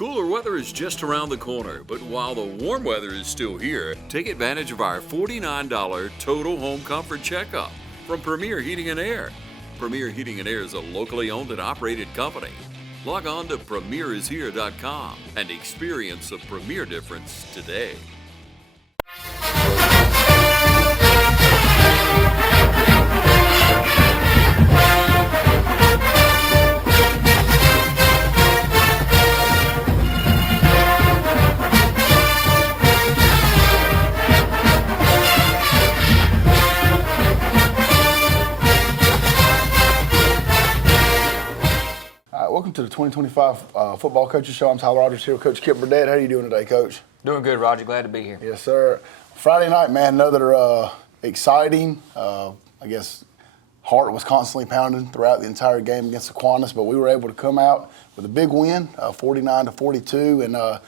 Cooler weather is just around the corner, but while the warm weather is still here, take advantage of our $49 total home comfort checkup from Premier Heating and Air. Premier Heating and Air is a locally owned and operated company. Log on to premierishere.com and experience the Premier difference today. Welcome to the 2025 Football Coaches Show. I'm Tyler Rogers here with Coach Kip Burdett. How are you doing today, Coach? Doing good, Roger. Glad to be here. Yes, sir. Friday night, man, another exciting, I guess, heart was constantly pounding throughout the entire game against Aquinas, but we were able to come out with a big win, 49-42, and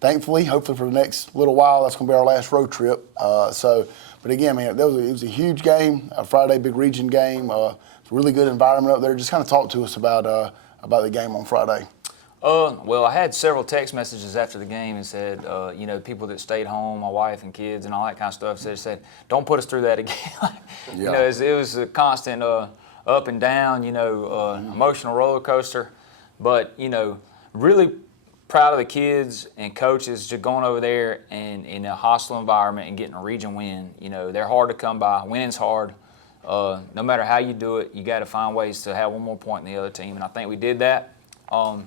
thankfully, hopefully for the next little while, that's going to be our last road trip. But again, man, it was a huge game, a Friday big region game. It's a really good environment up there. Just kind of talk to us about the game on Friday. Well, I had several text messages after the game and said, people that stayed home, my wife and kids and all that kind of stuff, said, don't put us through that again. It was a constant up and down, emotional roller coaster. But, really proud of the kids and coaches just going over there and in a hostile environment and getting a region win. They're hard to come by. Winning's hard. No matter how you do it, you got to find ways to have one more point than the other team, and I think we did that. I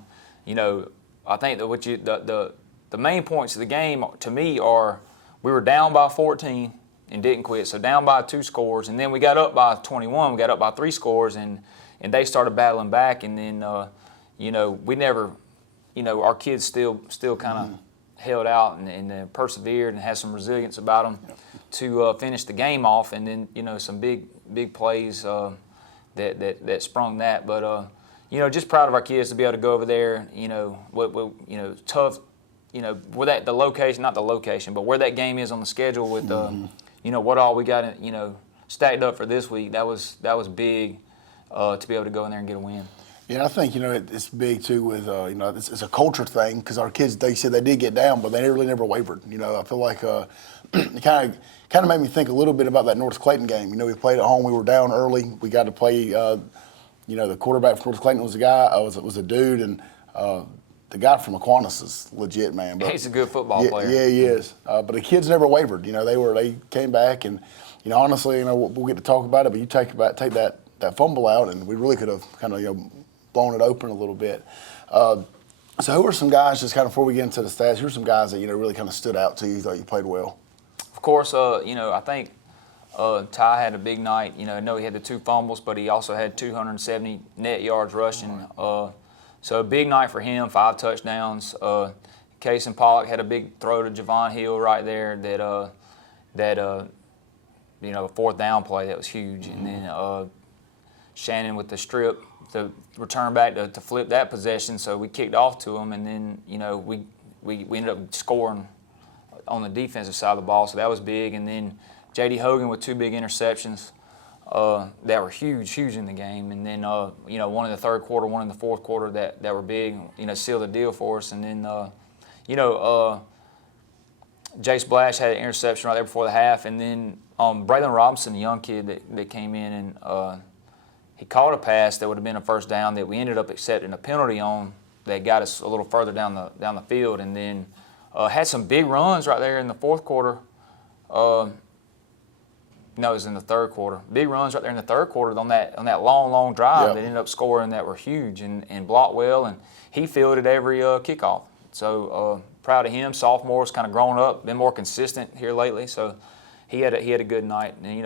think that the main points of the game to me are we were down by 14 and didn't quit, so down by 2 scores, and then we got up by 21. We got up by 3 scores, and they started battling back, and then we never, our kids still kind of held out and persevered and had some resilience about them to finish the game off, and then some big plays that sprung that. But just proud of our kids to be able to go over there. Tough. Where that the location, not the location, but where that game is on the schedule with what all we got stacked up for this week. That was big to be able to go in there and get a win. Yeah, I think it's big too with it's a culture thing because our kids, they said they did get down, but they really never wavered. I feel like it kind of made me think a little bit about that North Clayton game. We played at home. We were down early. We got to play. The quarterback for North Clayton was was a dude, and the guy from Aquinas is legit, man. But he's a good football player. Yeah, he is. But the kids never wavered. They came back, and honestly, we'll get to talk about it. But you take that fumble out, and we really could have kind of blown it open a little bit. So who are some guys, just kind of before we get into the stats, who are some guys that really kind of stood out to you, thought you played well? Of course, I think Ty had a big night. I know he had the 2 fumbles, but he also had 270 net yards rushing. So a big night for him, 5 touchdowns. Case and Pollock had a big throw to Javon Hill right there that a 4th down play that was huge. And then Shannon with the strip to return back to flip that possession. So we kicked off to him, and then we ended up scoring on the defensive side of the ball. So that was big. And then J.D. Hogan with 2 big interceptions that were huge in the game. And then, one in the 3rd quarter, one in the 4th quarter that were big, sealed the deal for us. And then, Jace Blash had an interception right there before the half. And then Braylon Robinson, the young kid that came in, and he caught a pass that would have been a 1st down that we ended up accepting a penalty on that got us a little further down the field. And then had some big runs right there in the 4th quarter. No, it was in the 3rd quarter. Big runs right there in the 3rd quarter on that long drive that ended up scoring that were huge and blocked well, and he fielded every kickoff. So proud of him. Sophomore's kind of grown up, been more consistent here lately. So he had a good night, and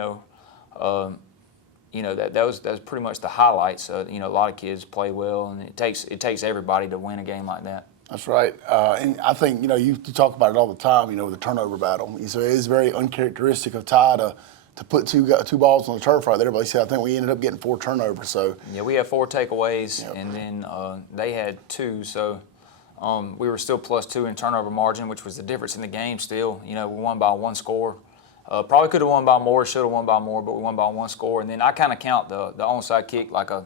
that was pretty much the highlights. A lot of kids play well, and it takes everybody to win a game like that. That's right. And I think, you talk about it all the time, the turnover battle. So it is very uncharacteristic of Ty to put two balls on the turf right there. But he said, I think we ended up getting 4 turnovers. So yeah, we had 4 takeaways, and then they had 2. So we were still +2 in turnover margin, which was the difference in the game still. We won by 1 score. Probably could have won by more, should have won by more, but we won by 1 score. And then I kind of count the onside kick like a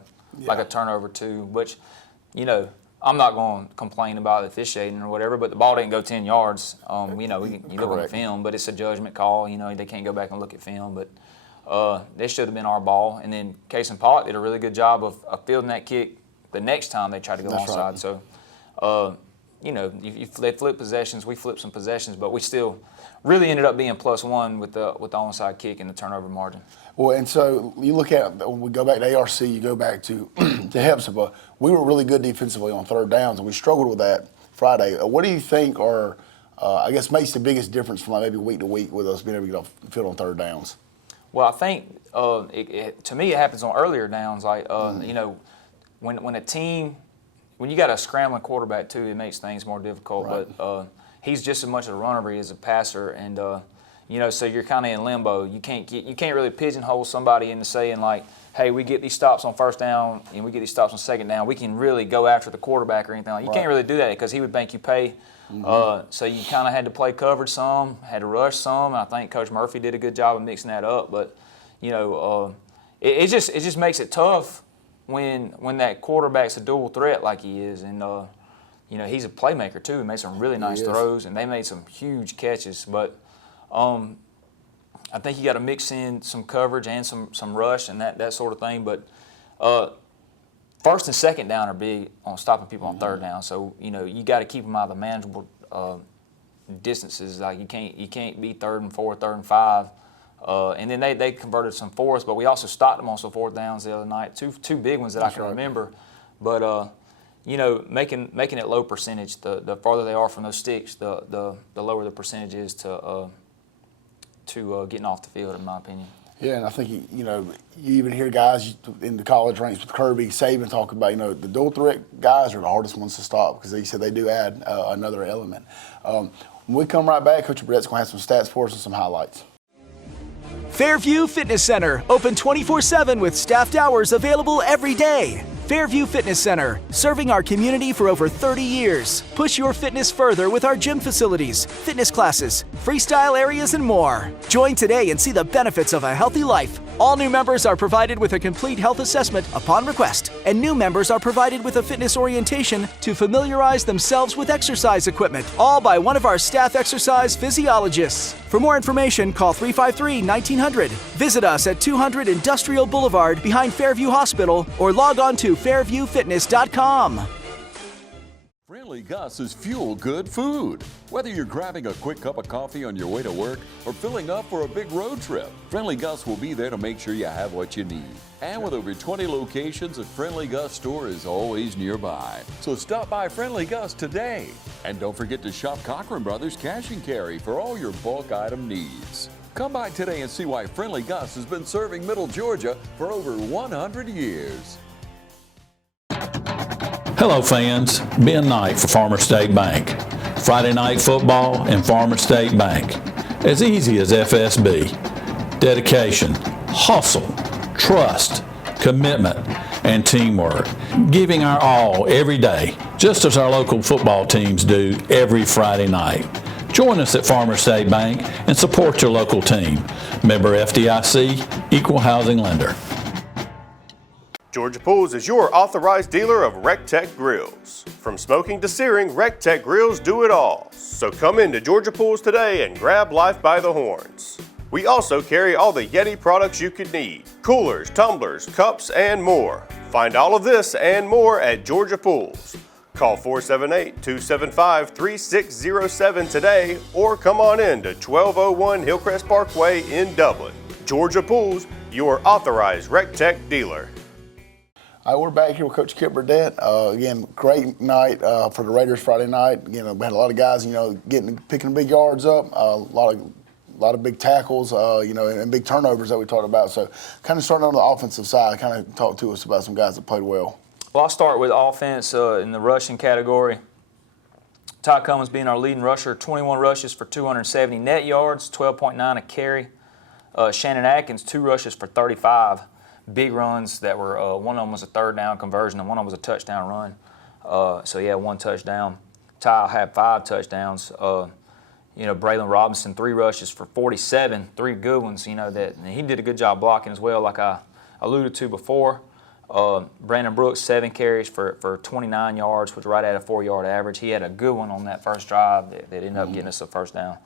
turnover too, which, I'm not going to complain about the officiating or whatever, but the ball didn't go 10 yards. You know, you look at the film, but it's a judgment call. You know, they can't go back and look at film, but this should have been our ball. And then Case and Pollock did a really good job of fielding that kick the next time they tried to go onside. Right. So, you know, they flip possessions, we flipped some possessions, but we still really ended up being +1 with the onside kick and the turnover margin. Well, and so you look at, when we go back to ARC, you go back to Hepzibah, we were really good defensively on third downs, and we struggled with that Friday. What do you think are, I guess, makes the biggest difference from maybe week to week with us being able to get off the field on third downs? Well, I think, to me, it happens on earlier downs. Like, you know, when a team, when you got a scrambling quarterback, too, it makes things more difficult. Right. But he's just as much a runner as he is a passer, and you know, so you're kind of in limbo. You can't really pigeonhole somebody into saying like, hey, we get these stops on first down and we get these stops on second down. We can really go after the quarterback or anything. Like, you can't really do that because he would make you pay. So you kind of had to play coverage some, had to rush some. And I think Coach Murphy did a good job of mixing that up. But you know, it just makes it tough when that quarterback's a dual threat like he is, and you know, he's a playmaker too. He made some really nice throws, and they made some huge catches. But I think you got to mix in some coverage and some rush and that sort of thing. But first and second down are big on stopping people on third down. So you know, you got to keep them out of the manageable distances. Like you can't be third and 4, third and 5. And then they converted some fourths, but we also stopped them on some fourth downs the other night. Two big ones that I can remember. But you know, making it low percentage. The farther they are from those sticks, the lower the percentage is to getting off the field, in my opinion. Yeah, and I think, you know, you even hear guys in the college ranks with Kirby, Saban talk about, you know, the dual threat guys are the hardest ones to stop because they said they do add another element. When we come right back, Coach Brett's going to have some stats for us and some highlights. Fairview Fitness Center, open 24/7 with staffed hours available every day. Fairview Fitness Center, serving our community for over 30 years. Push your fitness further with our gym facilities, fitness classes, freestyle areas, and more. Join today and see the benefits of a healthy life. All new members are provided with a complete health assessment upon request, and new members are provided with a fitness orientation to familiarize themselves with exercise equipment, all by one of our staff exercise physiologists. For more information, call 353-1900. Visit us at 200 Industrial Boulevard behind Fairview Hospital or log on to fairviewfitness.com. Friendly Gus is fuel good food. Whether you're grabbing a quick cup of coffee on your way to work or filling up for a big road trip, Friendly Gus will be there to make sure you have what you need. And with over 20 locations, a Friendly Gus store is always nearby. So stop by Friendly Gus today. And don't forget to shop Cochran Brothers Cash and Carry for all your bulk item needs. Come by today and see why Friendly Gus has been serving Middle Georgia for over 100 years. Hello fans, Ben Knight for Farmer State Bank. Friday night football and Farmer State Bank. As easy as FSB. Dedication, hustle, trust, commitment, and teamwork. Giving our all every day, just as our local football teams do every Friday night. Join us at Farmer State Bank and support your local team. Member FDIC, Equal Housing Lender. Georgia Pools is your authorized dealer of RecTech grills. From smoking to searing, RecTech grills do it all. So come into Georgia Pools today and grab life by the horns. We also carry all the Yeti products you could need. Coolers, tumblers, cups, and more. Find all of this and more at Georgia Pools. Call 478-275-3607 today or come on in to 1201 Hillcrest Parkway in Dublin. Georgia Pools, your authorized RecTech dealer. All right, we're back here with Coach Kip Burdett. Again, great night for the Raiders Friday night. You know, we had a lot of guys, you know, picking big yards up, a lot of big tackles, you know, and big turnovers that we talked about. So, kind of starting on the offensive side, kind of talk to us about some guys that played well. Well, I'll start with offense in the rushing category. Ty Cummins being our leading rusher, 21 rushes for 270 net yards, 12.9 a carry. Shannon Atkins, 2 rushes for 35. Big runs that were, one of them was a third down conversion and one of them was a touchdown run. So, yeah, 1 touchdown. Ty had 5 touchdowns. You know, Braylon Robinson, 3 rushes for 47, 3 good ones, you know, and he did a good job blocking as well, like I alluded to before. Brandon Brooks, 7 carries for 29 yards, which was right at a 4-yard average. He had a good one on that first drive that ended up getting us a first down.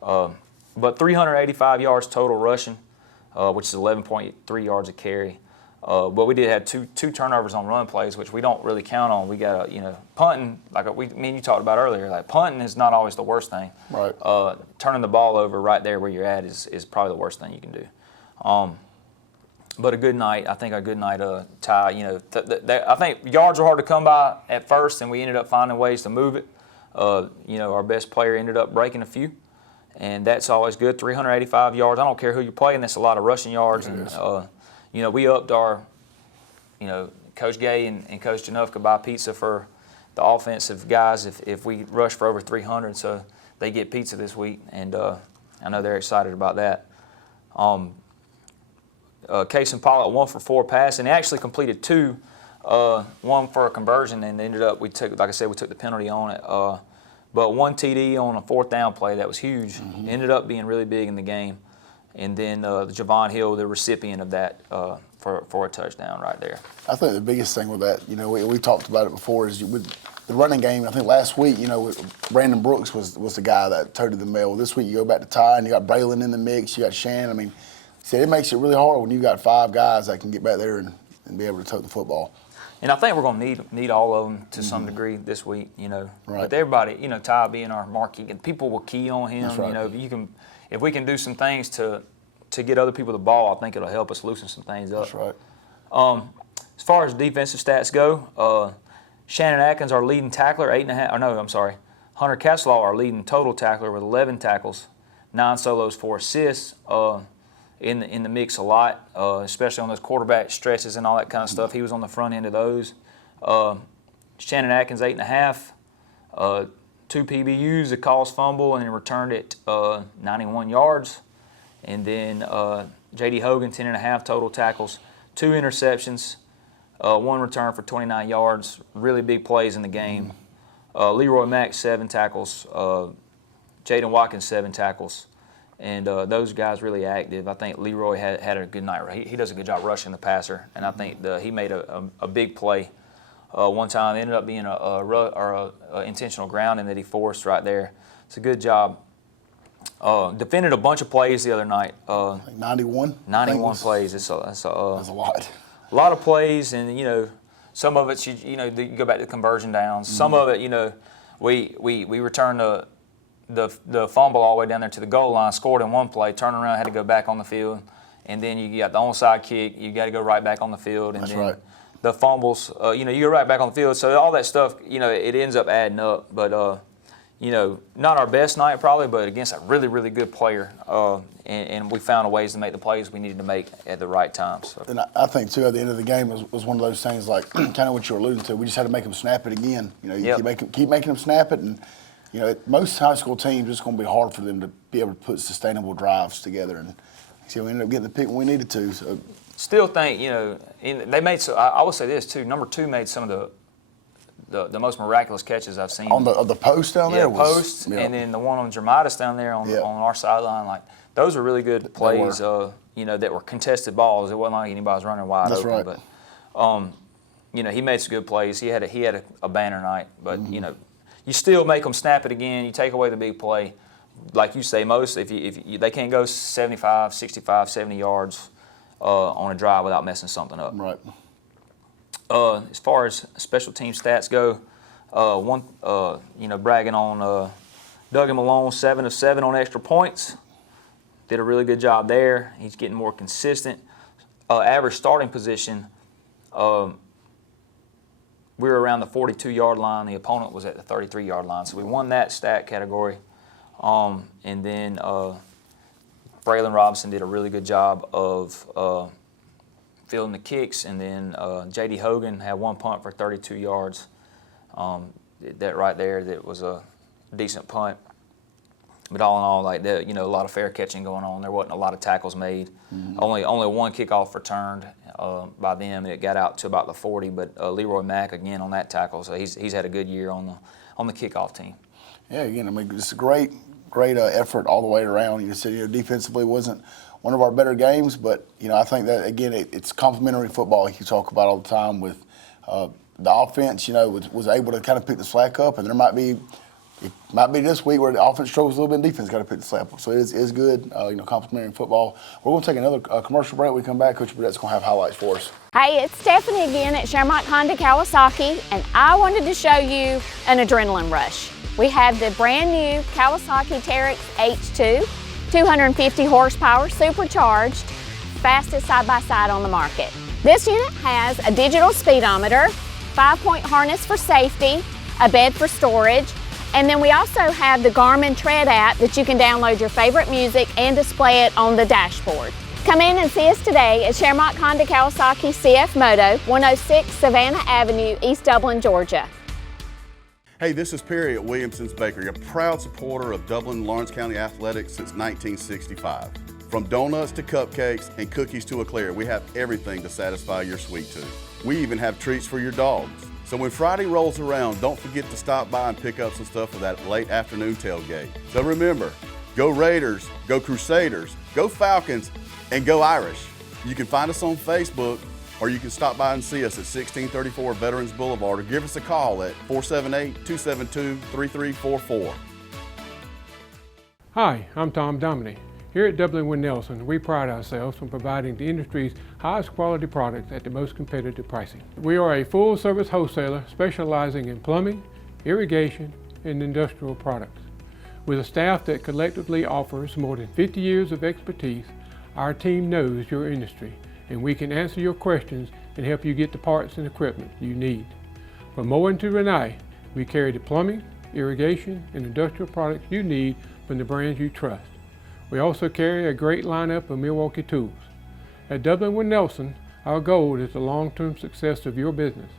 But 385 yards total rushing, which is 11.3 yards a carry. But we did have two turnovers on run plays, which we don't really count on. We got punting, like me and you talked about earlier. Like punting is not always the worst thing. Right. Turning the ball over right there where you're at is probably the worst thing you can do. But a good night, I think a good night, Ty. I think yards were hard to come by at first, and we ended up finding ways to move it. Our best player ended up breaking a few, and that's always good. 385 yards. I don't care who you're playing. That's a lot of rushing yards. And we upped our, Coach Gay and Coach Januff could buy pizza for the offensive guys if we rush for over 300. So they get pizza this week, and I know they're excited about that. Case and Pollock 1 for 4 passing. He actually completed 2, 1 for a conversion, and ended up we took the penalty on it. But 1 TD on a 4th down play that was huge. Ended up being really big in the game. And then Javon Hill, the recipient of that for a touchdown right there. I think the biggest thing with that, we talked about it before, is with the running game. I think last week, Brandon Brooks was the guy that toted the mail. This week you go back to Ty, and you got Braylon in the mix, you got Shannon. I mean, it makes it really hard when you got 5 guys that can get back there and be able to tote the football. And I think we're going to need all of them to some degree this week, Right. With everybody, Ty being our marquee, and people will key on him. That's right. If we can do some things to get other people the ball, I think it'll help us loosen some things up. That's right. As far as defensive stats go, Shannon Atkins, our leading tackler, 8.5. Hunter Casslaw, our leading total tackler, with 11 tackles, 9 solos, 4 assists. In the mix a lot, especially on those quarterback stretches and all that kind of stuff. He was on the front end of those. Shannon Atkins, 8.5. 2 PBUs, a caused fumble, and returned it 91 yards. And then J.D. Hogan, 10.5 total tackles, 2 interceptions, 1 return for 29 yards. Really big plays in the game. Leroy Mack, 7 tackles. Jaden Watkins, 7 tackles. And those guys really active. I think Leroy had a good night. He does a good job rushing the passer, and I think he made a big play one time. It ended up being a intentional grounding that he forced right there. It's a good job. Defended a bunch of plays the other night. 91? 91 plays. That's a lot. A lot of plays, and some of it you go back to conversion downs. Some of it, we returned the fumble all the way down there to the goal line, scored in one play, turned around, had to go back on the field, and then you got the onside kick, you got to go right back on the field, and That's then right. the fumbles, you go right back on the field. So all that stuff, it ends up adding up. But not our best night probably, but against a really, really good player, and we found ways to make the plays we needed to make at the right time. So. And I think too, at the end of the game was one of those things like kind of what you were alluding to. We just had to make them snap it again. Keep making them snap it, and most high school teams, it's going to be hard for them to be able to put sustainable drives together. And so we ended up getting the pick when we needed to. So. Still think, they made. So I will say this too. Number 2 made some of the most miraculous catches I've seen. On the post down there? Yeah, posts, and then the one on Dramatis down there on our sideline. Like, those are really good plays, that were contested balls. It wasn't like anybody was running wide That's open. right. But, he made some good plays. He had a banner night. But, you still make them snap it again. You take away the big play. Like you say, most, if they can't go 75, 65, 70 yards on a drive without messing something up. Right. As far as special team stats go, bragging on Duggan Malone, 7 of 7 on extra points. Did a really good job there. He's getting more consistent. Average starting position, we were around the 42-yard line. The opponent was at the 33-yard line. So we won that stat category. And then Braylon Robinson did a really good job of fielding the kicks. And then J.D. Hogan had 1 punt for 32 yards. That right there, that was a decent punt. But all in all, like that, a lot of fair catching going on. There wasn't a lot of tackles made. Only 1 kickoff returned by them. It got out to about the 40. But Leroy Mack again on that tackle, so he's had a good year on the kickoff team. Yeah, again, it's a great effort all the way around. You said defensively wasn't one of our better games. But I think that again, it's complementary football. You talk about all the time with the offense. Was able to kind of pick the slack up, and it might be this week where the offense struggles a little bit and defense got to pick the slack up. So it's good, complementary football. We're going to take another commercial break. When we come back, Coach Burdett's going to have highlights for us. Hey, it's Stephanie again at Shermont Honda Kawasaki, and I wanted to show you an adrenaline rush. We have the brand new Kawasaki Teryx H2, 250 horsepower, supercharged, fastest side-by-side on the market. This unit has a digital speedometer, 5-point harness for safety, a bed for storage, and then we also have the Garmin Tread app that you can download your favorite music and display it on the dashboard. Come in and see us today at Shermont Honda Kawasaki CF Moto, 106 Savannah Avenue, East Dublin, Georgia. Hey, this is Perry at Williamson's Bakery, a proud supporter of Dublin and Lawrence County athletics since 1965. From donuts to cupcakes and cookies to eclair, we have everything to satisfy your sweet tooth. We even have treats for your dogs. So when Friday rolls around, don't forget to stop by and pick up some stuff for that late afternoon tailgate. So remember, go Raiders, go Crusaders, go Falcons, and go Irish. You can find us on Facebook, or you can stop by and see us at 1634 Veterans Boulevard, or give us a call at 478-272-3344. Hi, I'm Tom Dominy. Here at Dublin Wind Nelson, we pride ourselves on providing the industry's highest quality products at the most competitive pricing. We are a full-service wholesaler specializing in plumbing, irrigation, and industrial products. With a staff that collectively offers more than 50 years of expertise, our team knows your industry, and we can answer your questions and help you get the parts and equipment you need. From mowing to Renee, we carry the plumbing, irrigation, and industrial products you need from the brands you trust. We also carry a great lineup of Milwaukee tools. At Dublin Wind Nelson, our goal is the long-term success of your business.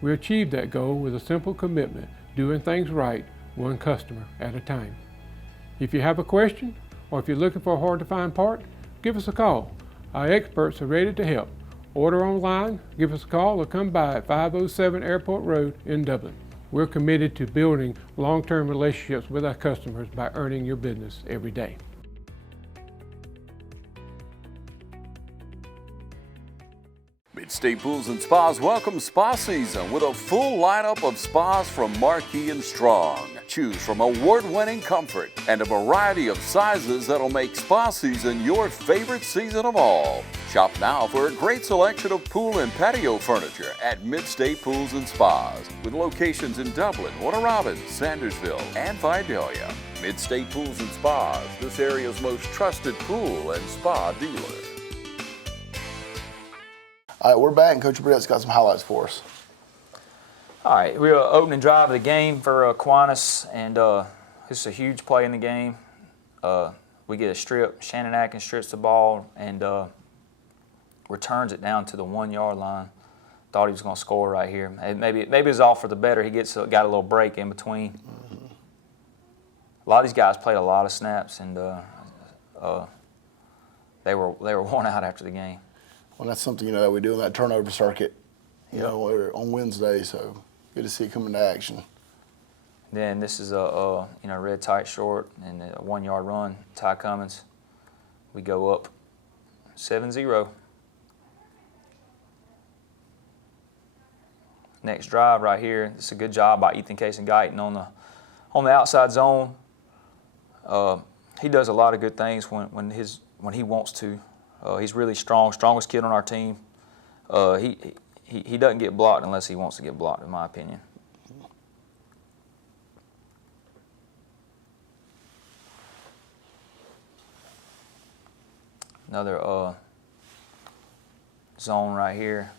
We achieve that goal with a simple commitment, doing things right, one customer at a time. If you have a question, or if you're looking for a hard-to-find part, give us a call. Our experts are ready to help. Order online, give us a call, or come by at 507 Airport Road in Dublin. We're committed to building long-term relationships with our customers by earning your business every day. Mid-State Pools and Spas welcomes spa season with a full lineup of spas from Marquee and Strong. Choose from award-winning comfort and a variety of sizes that'll make spa season your favorite season of all. Shop now for a great selection of pool and patio furniture at Mid-State Pools and Spas with locations in Dublin, Warner Robins, Sandersville, and Vidalia. Mid-State Pools and Spas, this area's most trusted pool and spa dealer. All right, we're back, and Coach Burdett's got some highlights for us. All right, we're opening drive of the game for Kiwanis, and this is a huge play in the game. We get a strip. Shannon Atkins strips the ball and returns it down to the 1-yard line. Thought he was going to score right here. Maybe it was all for the better. He got a little break in between. A lot of these guys played a lot of snaps, and they were worn out after the game. Well, that's something that we do in that turnover circuit, on Wednesday. So good to see it come into action. Then this is a red tight short and a 1-yard run. Ty Cummins. We go up 7-0. Next drive right here. This is a good job by Ethan Case and Guyton on the outside zone. He does a lot of good things when he wants to. He's really strong, strongest kid on our team. He doesn't get blocked unless he wants to get blocked, in my opinion. Another zone right here,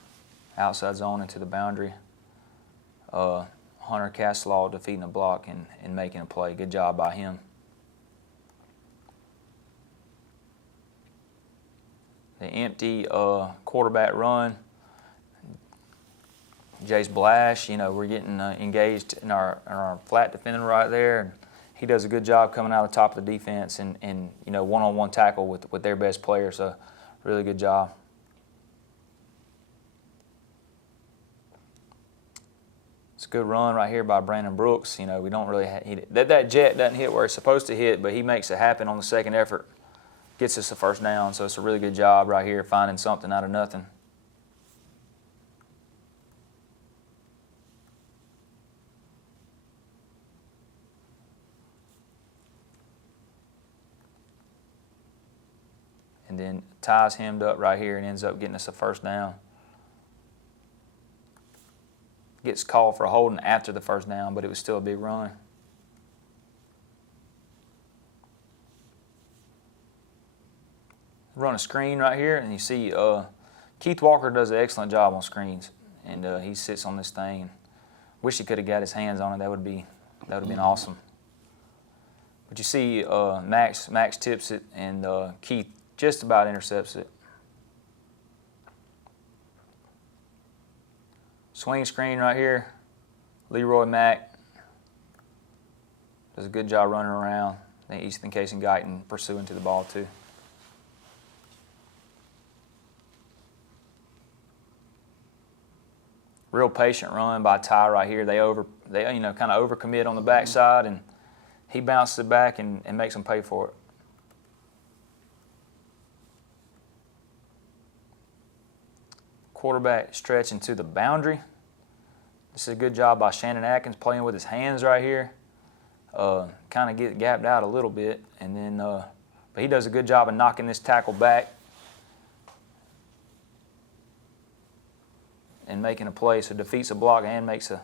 outside zone into the boundary. Hunter Castlaw defeating a block and making a play. Good job by him. The empty quarterback run. Jace Blash, we're getting engaged in our flat defending right there. And he does a good job coming out of the top of the defense and one-on-one tackle with their best player. So really good job. It's a good run right here by Brandon Brooks. We don't really that jet doesn't hit where it's supposed to hit, but he makes it happen on the second effort. gets us the first down. So it's a really good job right here, finding something out of nothing. And then Ty's hemmed up right here and ends up getting us a first down. Gets called for a holding after the first down, but it was still a big run. Run a screen right here, and you see Keith Walker does an excellent job on screens, and he sits on this thing. Wish he could have got his hands on it. That would have been awesome. But you see Max tips it, and Keith just about intercepts it. Swing screen right here. Leroy Mack does a good job running around. Then Ethan Case and Guyton pursuing to the ball too. Real patient run by Ty right here. They kind of overcommit on the backside, and he bounces it back and makes them pay for it. Quarterback stretching to the boundary. This is a good job by Shannon Atkins playing with his hands right here. Kind of get gapped out a little bit, and then but he does a good job of knocking this tackle back and making a play. So defeats a block and makes a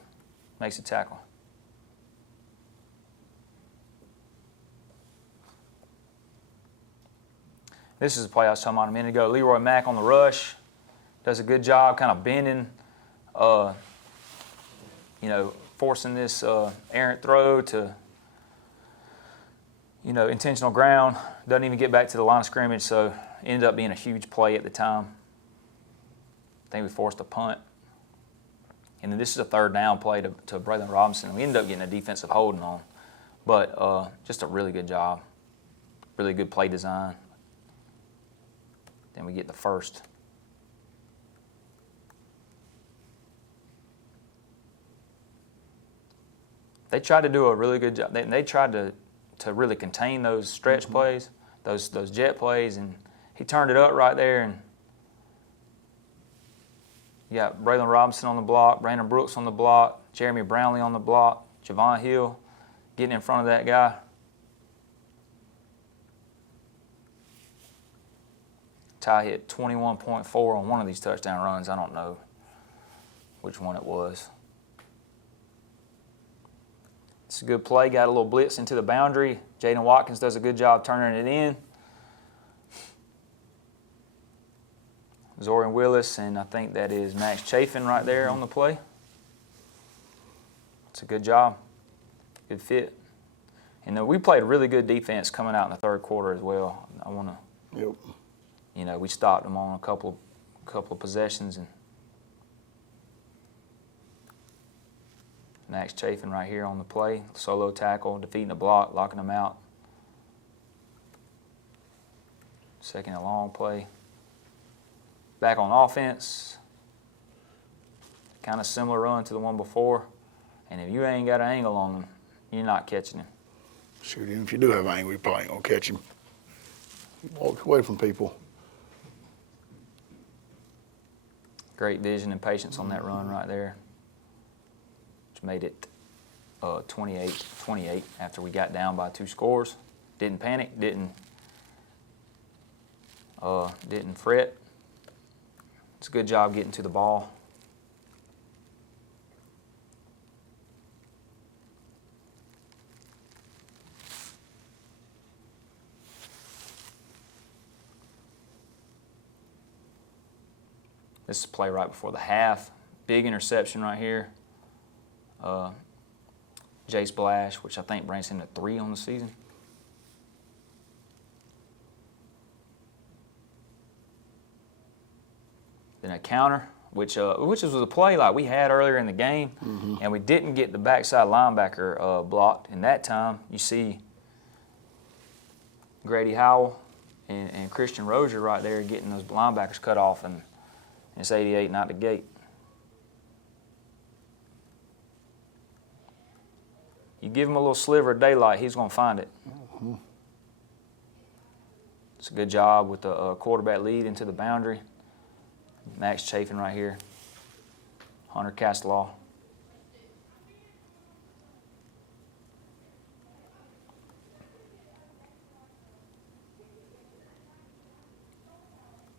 tackle. This is a play I was talking about a minute ago. Leroy Mack on the rush. Does a good job kind of bending, forcing this errant throw to, intentional ground. Doesn't even get back to the line of scrimmage, so ended up being a huge play at the time. I think we forced a punt. And then this is a third down play to Braylon Robinson. We ended up getting a defensive holding on. But just a really good job. Really good play design. Then we get the first. They tried to do a really good job. They tried to really contain those stretch plays, those jet plays, and he turned it up right there. And you got Braylon Robinson on the block, Brandon Brooks on the block, Jeremy Brownlee on the block, Javon Hill getting in front of that guy. Ty hit 21.4 on one of these touchdown runs. I don't know which one it was. It's a good play. Got a little blitz into the boundary. Jaden Watkins does a good job turning it in. Zorian Willis, and I think that is Max Chafin right there on the play. It's a good job. Good fit. And we played really good defense coming out in the third quarter as well. I want to, we stopped them on a couple of possessions, and Max Chafin right here on the play. Solo tackle, defeating the block, locking them out. Second and long play. Back on offense. Kind of similar run to the one before. And if you ain't got an angle on them, you're not catching him. Shoot, even if you do have an angle, you probably ain't going to catch him. Walk away from people. Great vision and patience on that run right there. Which made it 28-28 after we got down by 2 scores. Didn't panic, didn't fret. It's a good job getting to the ball. This is a play right before the half. Big interception right here. Jace Blash, which I think brings him to 3 on the season. Then a counter, which was a play like we had earlier in the game, and we didn't get the backside linebacker blocked. And that time, you see Grady Howell and Christian Rozier right there getting those linebackers cut off, and it's 88 not the gate. You give him a little sliver of daylight, he's going to find it. It's a good job with the quarterback lead into the boundary. Max Chafin right here. Hunter Castelaw.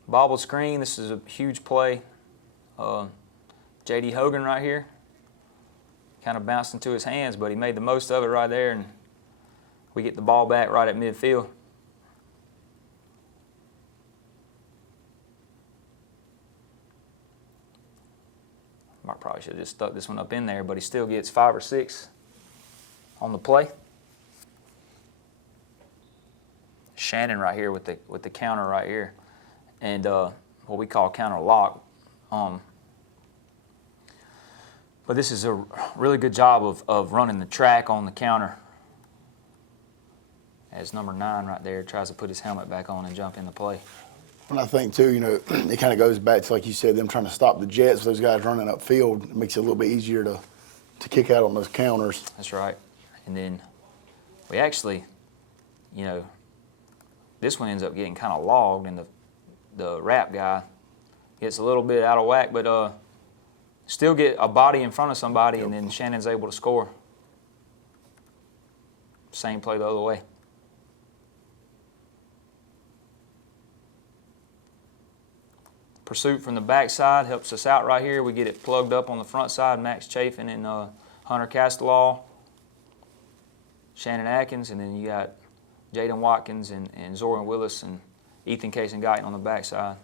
Bobble screen, this is a huge play. J.D. Hogan right here. Kind of bounced into his hands, but he made the most of it right there, and we get the ball back right at midfield. Mark probably should have just stuck this one up in there, but he still gets 5 or 6 on the play. Shannon right here with the counter right here, and what we call counter lock. But this is a really good job of running the track on the counter. As number 9 right there tries to put his helmet back on and jump in the play. And I think too, it kind of goes back to, like you said, them trying to stop the Jets. Those guys running upfield, it makes it a little bit easier to kick out on those counters. That's right. And then we actually, this one ends up getting kind of logged, and the wrap guy gets a little bit out of whack, but still get a body in front of somebody, and then Shannon's able to score. Same play the other way. Pursuit from the backside helps us out right here. We get it plugged up on the front side. Max Chafin and Hunter Castelaw, Shannon Atkins, and then you got Jaden Watkins and Zoran Willis and Ethan Case and Guyton on the backside.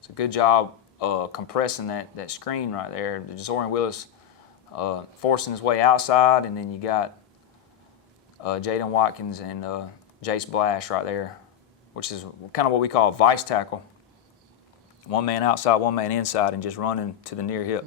It's a good job compressing that screen right there. Zoran Willis forcing his way outside, and then you got Jaden Watkins and Jace Blash right there, which is kind of what we call a vice tackle. One man outside, one man inside, and just running to the near hip.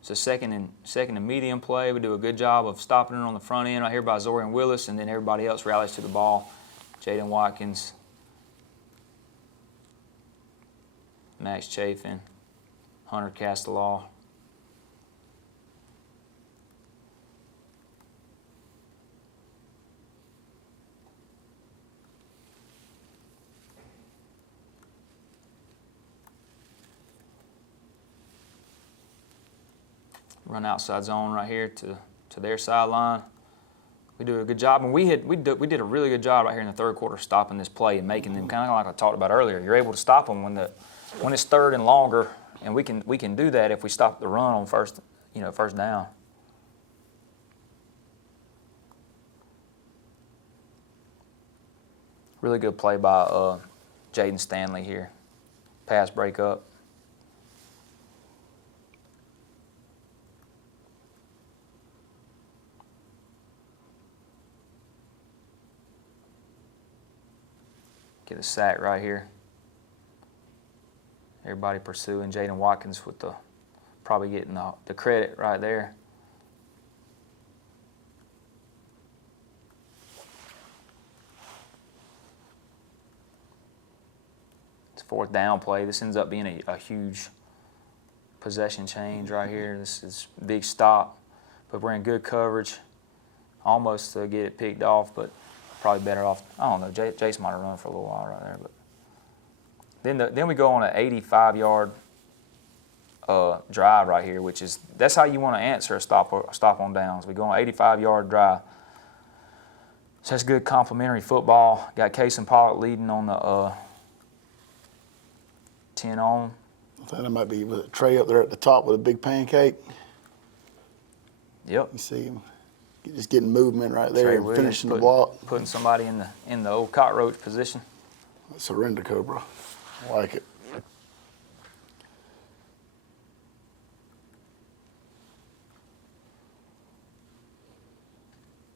It's a second and medium play. We do a good job of stopping it on the front end right here by Zoran Willis, and then everybody else rallies to the ball. Jaden Watkins, Max Chafin, Hunter Castelaw. Run outside zone right here to their sideline. We do a good job, and we did a really good job right here in the third quarter stopping this play and making them kind of like I talked about earlier. You're able to stop them when it's third and longer, and we can do that if we stop the run on first down. Really good play by Jaden Stanley here. Pass break up. Get a sack right here. Everybody pursuing. Jaden Watkins with probably getting the credit right there. It's a fourth down play. This ends up being a huge possession change right here. This is a big stop, but we're in good coverage. Almost to get it picked off, but probably better off. I don't know. Jace might have run for a little while right there, but then we go on an 85-yard drive right here, that's how you want to answer a stop on downs. We go on an 85-yard drive. So that's good complimentary football. Got Case and Pollock leading on the 10 on. I think that might be with Trey up there at the top with a big pancake. Yep. You see him. Just getting movement right there Trey and Williams finishing the block. Putting somebody in the old cockroach position. Surrender Cobra. I like it.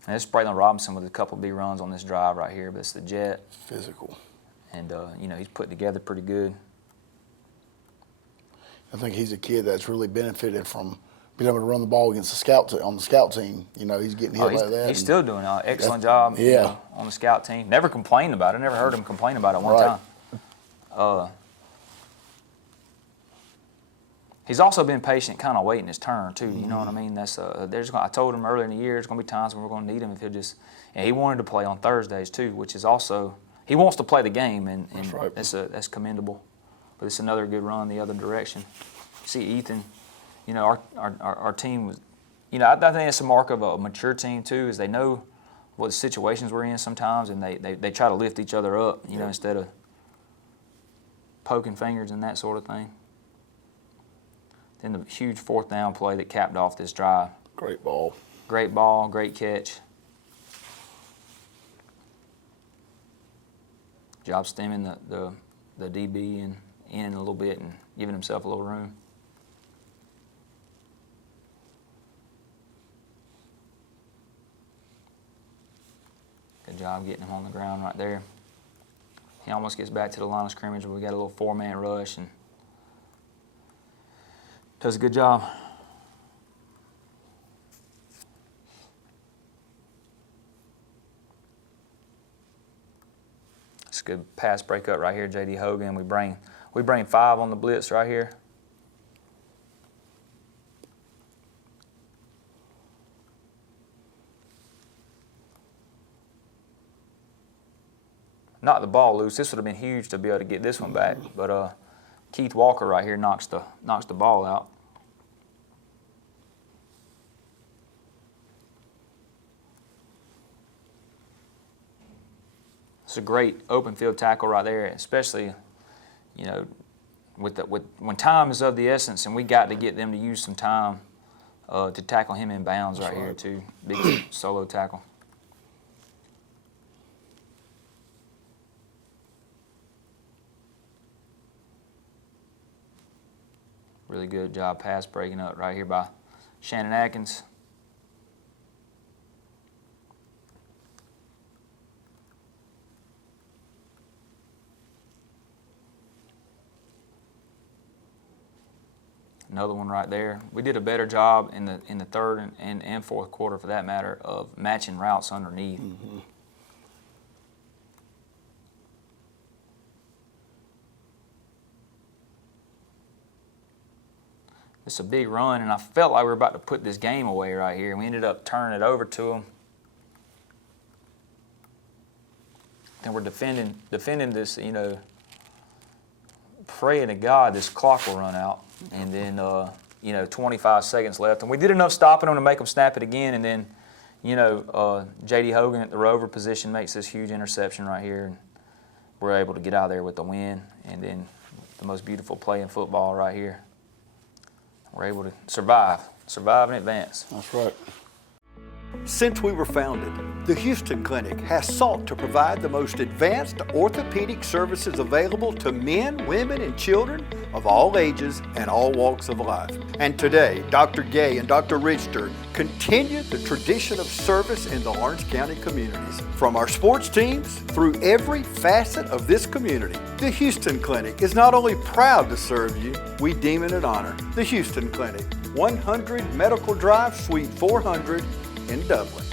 And it's Braylon Robinson with a couple of big runs on this drive right here, but it's the Jet. Physical. And, he's put together pretty good. I think he's a kid that's really benefited from being able to run the ball against on the scout team. He's getting hit like that. He's still doing an excellent job on the scout team. Never complained about it. Never heard him complain about it one time. He's also been patient, kind of waiting his turn too. You know what I mean? That's I told him earlier in the year there's going to be times when we're going to need him if he'll just. And he wanted to play on Thursdays too, which is also he wants to play the game, and That's right. that's commendable. But it's another good run the other direction. See Ethan, you know our team was, you know I think it's a mark of a mature team too, is they know what the situations we're in sometimes, and they try to lift each other up, you know, instead of poking fingers and that sort of thing. Then the huge 4th down play that capped off this drive. Great ball. Great ball, great catch. Job stemming the DB and in a little bit and giving himself a little room. Good job getting him on the ground right there. He almost gets back to the line of scrimmage, but we got a little 4-man rush and does a good job. It's a good pass breakup right here, J.D. Hogan. We bring 5 on the blitz right here. Knocked the ball loose. This would have been huge to be able to get this one back, but Keith Walker right here knocks the ball out. It's a great open field tackle right there, especially, you know, when time is of the essence, and we got to get them to use some time to tackle him in bounds right here too. Big solo tackle. Really good job pass breaking up right here by Shannon Atkins. Another one right there. We did a better job in the third and 4th quarter, for that matter, of matching routes underneath. Mm-hmm. It's a big run, and I felt like we were about to put this game away right here. We ended up turning it over to them. And we're defending this, you know, praying to God this clock will run out. And then, you know, 25 seconds left. And we did enough stopping them to make them snap it again. And then, you know, J.D. Hogan at the rover position makes this huge interception right here. And we're able to get out of there with the win. And then the most beautiful play in football right here. We're able to survive and advance. That's right. Since we were founded, the Houston Clinic has sought to provide the most advanced orthopedic services available to men, women, and children of all ages and all walks of life. And today, Dr. Gay and Dr. Richter continue the tradition of service in the Orange County communities. From our sports teams through every facet of this community, the Houston Clinic is not only proud to serve you, we deem it an honor. The Houston Clinic, 100 Medical Drive, Suite 400 in Dublin.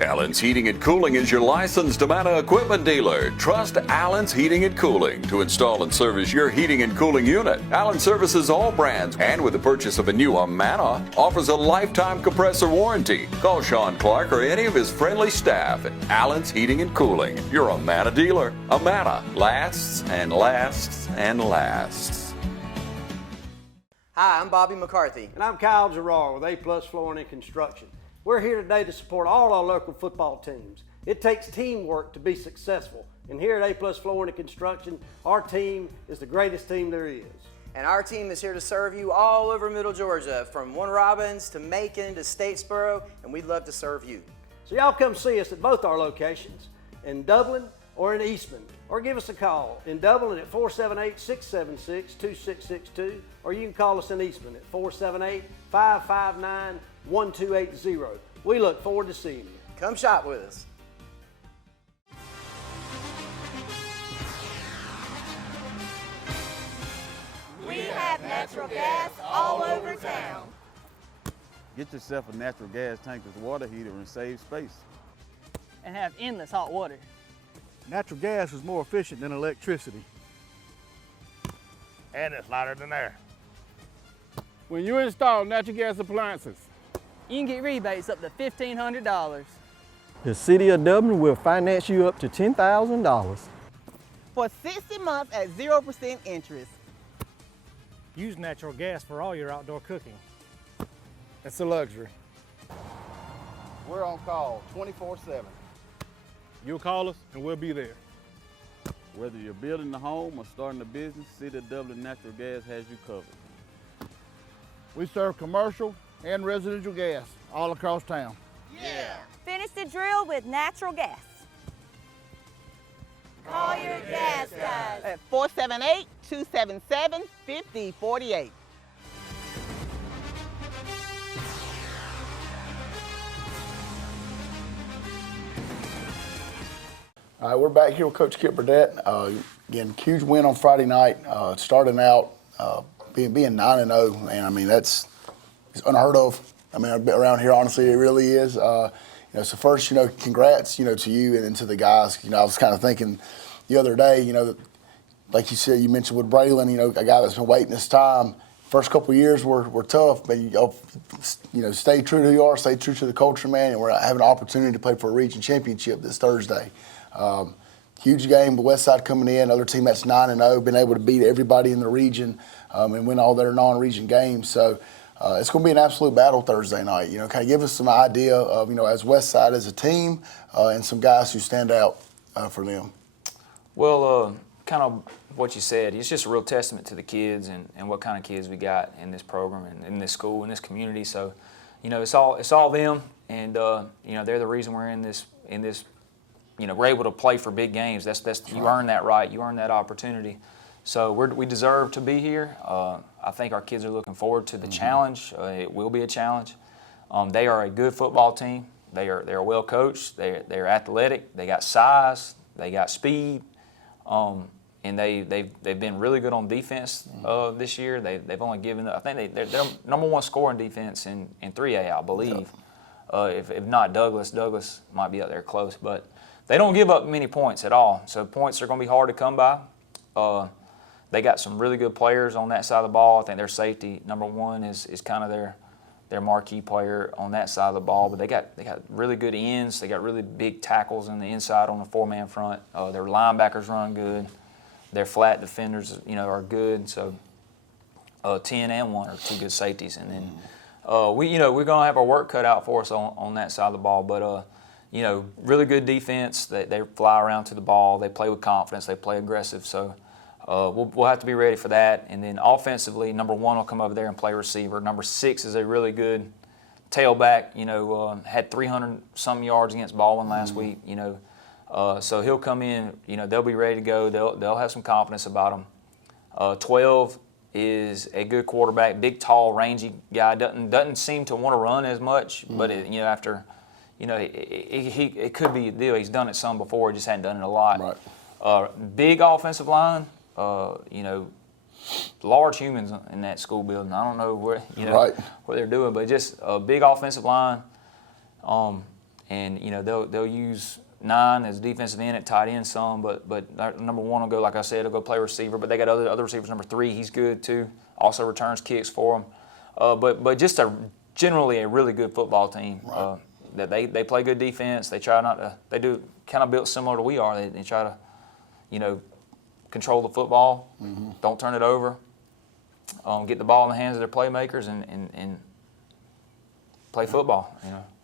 Allen's Heating and Cooling is your licensed Amana equipment dealer. Trust Allen's Heating and Cooling to install and service your heating and cooling unit. Allen services all brands, and with the purchase of a new Amana, offers a lifetime compressor warranty. Call Sean Clark or any of his friendly staff at Allen's Heating and Cooling, your Amana dealer. Amana lasts and lasts and lasts. Hi, I'm Bobby McCarthy. And I'm Kyle Gerard with A+ Flooring and Construction. We're here today to support all our local football teams. It takes teamwork to be successful. And here at A+ Flooring and Construction, our team is the greatest team there is. And our team is here to serve you all over Middle Georgia, from Warner Robins to Macon to Statesboro, and we'd love to serve you. So y'all come see us at both our locations, in Dublin or in Eastman, or give us a call. In Dublin at 478-676-2662, or you can call us in Eastman at 478-559-1280. We look forward to seeing you. Come shop with us. We have natural gas all over town. Get yourself a natural gas tankless water heater and save space. And have endless hot water. Natural gas is more efficient than electricity. and it's lighter than air. When you install natural gas appliances, You can get rebates up to $1,500. The City of Dublin will finance you up to $10,000. For 60 months at 0% interest. Use natural gas for all your outdoor cooking. it's a luxury. We're on call 24/7. You'll call us and we'll be there. Whether you're building a home or starting a business, City of Dublin Natural Gas has you covered. We serve commercial and residential gas all across town. Yeah. Finish the drill with natural gas. Call your gas guys. At 478-277-5048. All right, we're back here with Coach Kip Burdett. Again, huge win on Friday night. Starting out being 9-0, man. I mean, it's unheard of. I mean, around here, honestly, it really is. So first, congrats, to you and to the guys. I was kind of thinking the other day, like you said, you mentioned with Braylon, a guy that's been waiting this time. First couple of years were tough, but stay true to who you are, stay true to the culture, man. And we're having an opportunity to play for a region championship this Thursday. Huge game, the West Side coming in, another team that's 9-0, been able to beat everybody in the region and win all their non-region games. So it's going to be an absolute battle Thursday night. Kind of give us some idea of, as West Side as a team and some guys who stand out for them. Well, kind of what you said, it's just a real testament to the kids and what kind of kids we got in this program and in this school, in this community. So, it's all them, and they're the reason we're in this. We're able to play for big games. That's you earn that right. You earn that opportunity. So we deserve to be here. I think our kids are looking forward to the challenge. It will be a challenge. They are a good football team. They're well coached. They're athletic. They got size. They got speed. And they've been really good on defense this year. They've only given, I think they're number one scoring defense in 3A, I believe. If not Douglas might be up there close, but they don't give up many points at all. So points are going to be hard to come by. They got some really good players on that side of the ball. I think their safety number one is kind of their marquee player on that side of the ball. But they got really good ends. They got really big tackles on the inside on the four-man front. Their linebackers run good. Their flat defenders, are good. So 10 and 1 are two good safeties. And then we're gonna have our work cut out for us on that side of the ball. But really good defense. They fly around to the ball. They play with confidence. They play aggressive. So we'll have to be ready for that. And then offensively, number 1 will come over there and play receiver. Number 6 is a really good tailback. Had 300-some yards against Baldwin last week. So he'll come in. They'll be ready to go. They'll have some confidence about him. 12 is a good quarterback, big, tall, rangy guy. Doesn't seem to want to run as much, but after. It could be a deal. He's done it some before, he just hadn't done it a lot. Right. Big offensive line, large humans in that school building. I don't know what they're doing, but just a big offensive line. And they'll use 9 as defensive end at tight end some, but number 1 will go, like I said, he'll go play receiver. But they got other receivers. Number 3, he's good too. Also returns kicks for them. But just generally a really good football team. Right. That they play good defense. They try not to. They do kind of built similar to we are. They try to, control the football. Mm-hmm. Don't turn it over. Get the ball in the hands of their playmakers and play football.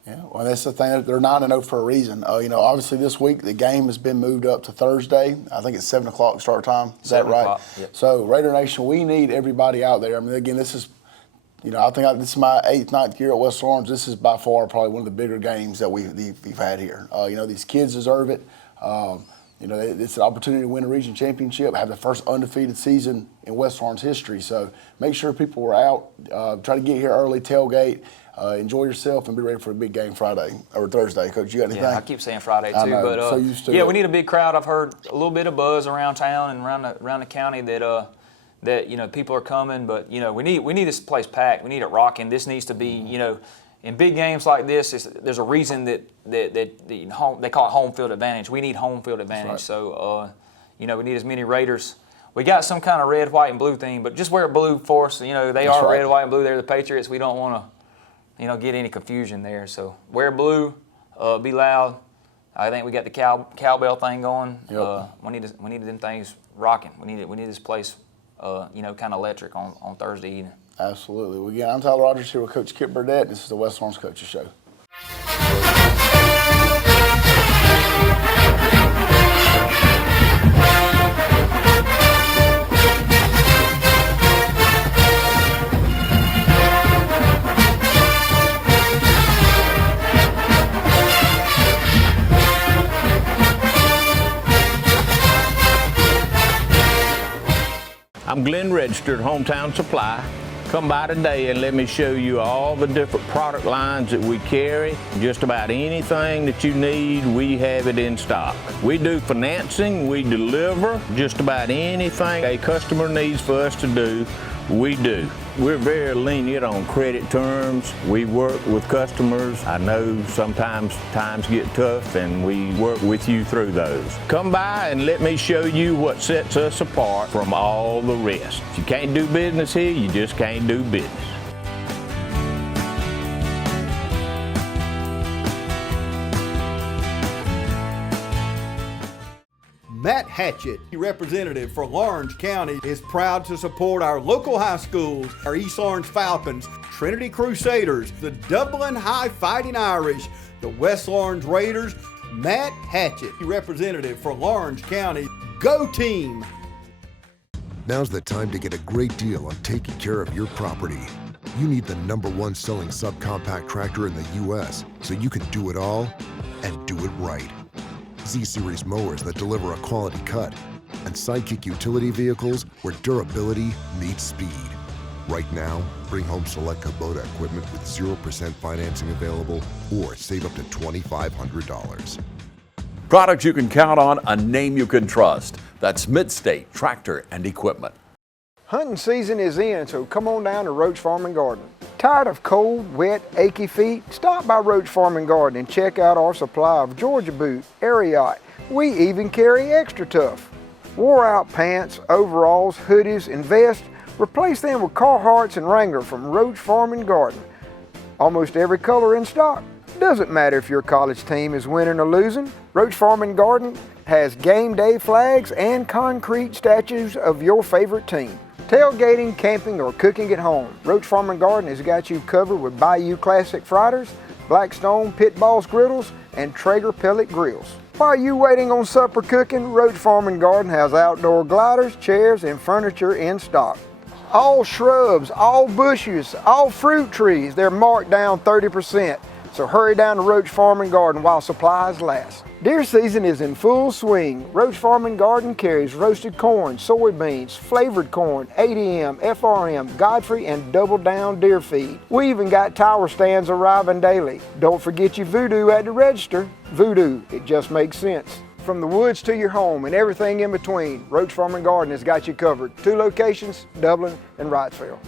Yeah, well, that's the thing. They're 9-0 for a reason. Obviously this week the game has been moved up to Thursday. I think it's 7 o'clock start time. Is that right? Yep. So Raider Nation, we need everybody out there. I mean, again, this is. I think this is my 8th, 9th year at West Orange. This is by far probably one of the bigger games that we've had here. These kids deserve it. It's an opportunity to win a region championship, have the first undefeated season in West Orange history. So make sure people are out. Try to get here early, tailgate, enjoy yourself, and be ready for a big game Friday or Thursday. Coach, you got anything? Yeah, I keep saying Friday too, but so used to we need a big crowd. I've heard a little bit of buzz around town and around the county that people are coming, but we need this place packed. We need it rocking. This needs to be in big games like this. There's a reason that they call it home field advantage. We need home field advantage. Right. So we need as many Raiders we got some kind of red, white, and blue theme, but just wear blue for us. You know, they That's are right. red, white, and blue. They're the Patriots. We don't want to, you know, get any confusion there. So wear blue, be loud. I think we got the cowbell thing going. Yep. We need them things rocking. We need this place, you know, kind of electric on Thursday evening. Absolutely. Well, again, I'm Tyler Rogers here with Coach Kip Burdett. This is the West Lawrence Coaches Show. I'm Glenn Registered, Hometown Supply. Come by today and let me show you all the different product lines that we carry. Just about anything that you need, we have it in stock. We do financing, we deliver just about anything a customer needs for us to do, we do. We're very lenient on credit terms. We work with customers. I know sometimes times get tough and we work with you through those. Come by and let me show you what sets us apart from all the rest. If you can't do business here, you just can't do business. Matt Hatchett, representative for Lawrence County, is proud to support our local high schools, our East Lawrence Falcons, Trinity Crusaders, the Dublin High Fighting Irish, the West Lawrence Raiders. Matt Hatchett, representative for Lawrence County. Go team! Now's the time to get a great deal on taking care of your property. You need the #1 selling subcompact tractor in the U.S. so you can do it all and do it right. Z-Series mowers that deliver a quality cut, and Sidekick utility vehicles where durability meets speed. Right now, bring home select Kubota equipment with 0% financing available or save up to $2,500. Products you can count on, a name you can trust. That's Mid-State Tractor and Equipment. Hunting season is in, so come on down to Roach Farm and Garden. Tired of cold, wet, achy feet? Stop by Roach Farm and Garden and check out our supply of Georgia Boot, Ariat. We even carry Extra Tough. Wore out pants, overalls, hoodies, and vests, replace them with Carhartts and Wrangler from Roach Farm and Garden. Almost every color in stock. Doesn't matter if your college team is winning or losing. Roach Farm and Garden has game day flags and concrete statues of your favorite team. Tailgating, camping, or cooking at home, Roach Farm and Garden has got you covered with Bayou Classic Fritters, Blackstone Pit Boss Griddles, and Traeger Pellet Grills. While you waiting on supper cooking, Roach Farm and Garden has outdoor gliders, chairs, and furniture in stock. All shrubs, all bushes, all fruit trees, they're marked down 30%. So hurry down to Roach Farm and Garden while supplies last. Deer season is in full swing. Roach Farm and Garden carries roasted corn, soybeans, flavored corn, ADM, FRM, Godfrey, and Double Down deer feed. We even got tower stands arriving daily. Don't forget your Voodoo at the register. Voodoo, it just makes sense. From the woods to your home and everything in between, Roach Farm and Garden has got you covered. 2 locations, Dublin and Wrightsville.